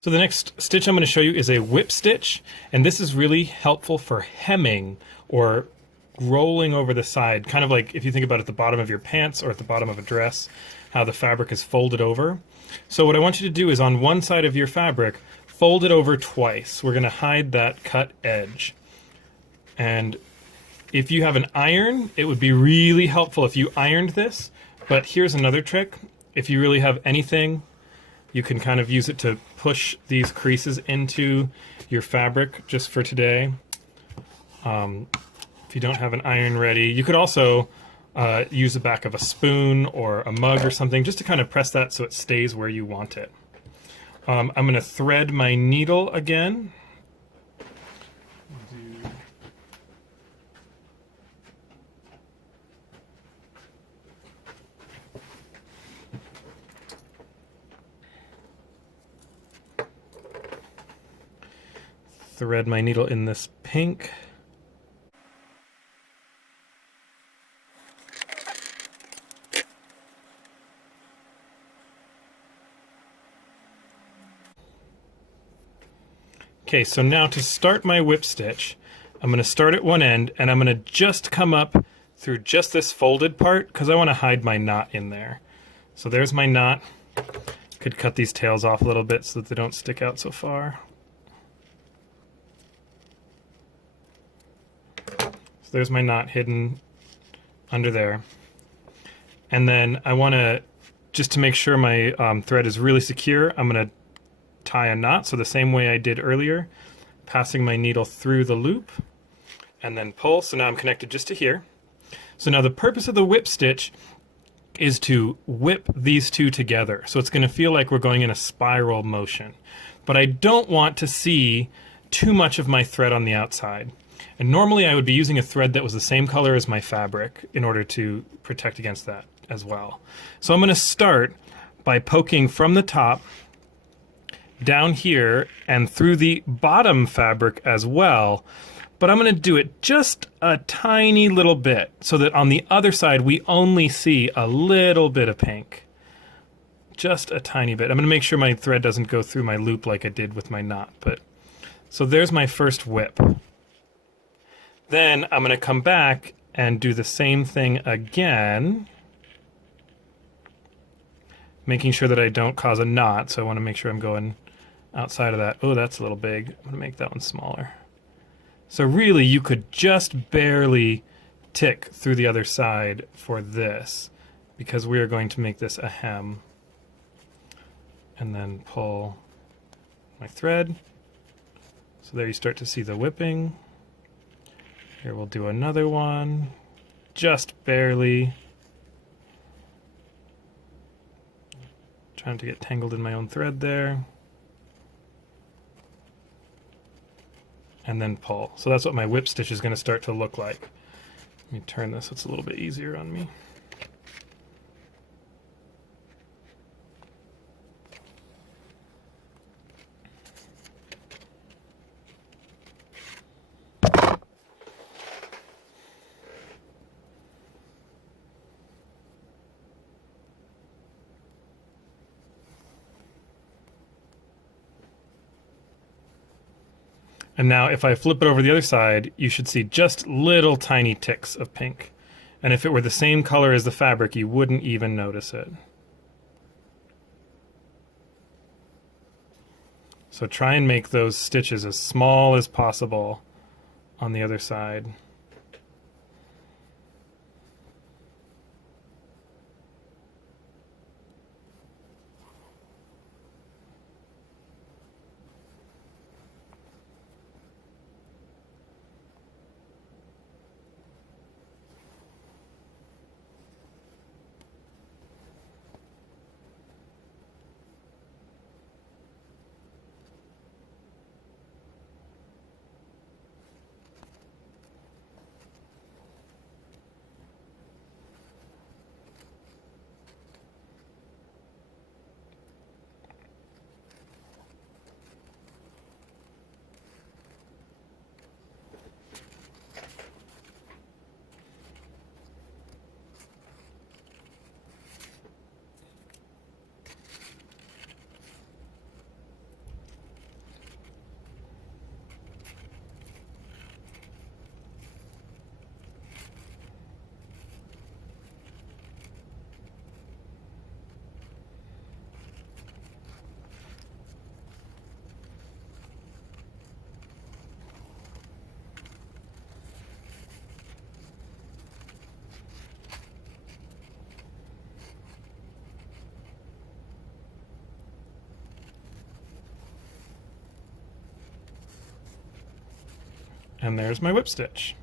So the next stitch I'm going to show you is a whip stitch, and this is really helpful for hemming or rolling over the side, kind of like if you think about at the bottom of your pants or at the bottom of a dress, how the fabric is folded over. So what I want you to do is on one side of your fabric, fold it over twice. We're going to hide that cut edge. And if you have an iron, it would be really helpful if you ironed this, but here's another trick. If you really have anything, you can kind of use it to push these creases into your fabric just for today. If you don't have an iron ready, you could also use the back of a spoon or a mug or something just to kind of press that so it stays where you want it. I'm going to thread my needle again. Thread my needle in this pink. Okay, so now to start my whip stitch, I'm going to start at one end and I'm going to just come up through just this folded part because I want to hide my knot in there. So there's my knot. Could cut these tails off a little bit so that they don't stick out so far. So there's my knot hidden under there. And then I want to, just to make sure my thread is really secure, I'm going to tie a knot, so the same way I did earlier, passing my needle through the loop and then pull. So now I'm connected just to here. So now the purpose of the whip stitch is to whip these two together. So it's going to feel like we're going in a spiral motion. But I don't want to see too much of my thread on the outside. And normally I would be using a thread that was the same color as my fabric in order to protect against that as well. So I'm going to start by poking from the top down here and through the bottom fabric as well, but I'm going to do it just a tiny little bit so that on the other side we only see a little bit of pink. Just a tiny bit. I'm going to make sure my thread doesn't go through my loop like I did with my knot. But so there's my first whip. Then I'm going to come back and do the same thing again, making sure that I don't cause a knot, so I want to make sure I'm going outside of that. Oh, that's a little big. I'm going to make that one smaller. So really, you could just barely tick through the other side for this, because we are going to make this a hem. And then pull my thread. So there you start to see the whipping. Here we'll do another one, just barely. Trying to get tangled in my own thread there. And then pull. So that's what my whip stitch is going to start to look like. Let me turn this so it's a little bit easier on me. And now if I flip it over the other side, you should see just little tiny ticks of pink. And if it were the same color as the fabric, you wouldn't even notice it. So try and make those stitches as small as possible on the other side. And there's my whip stitch.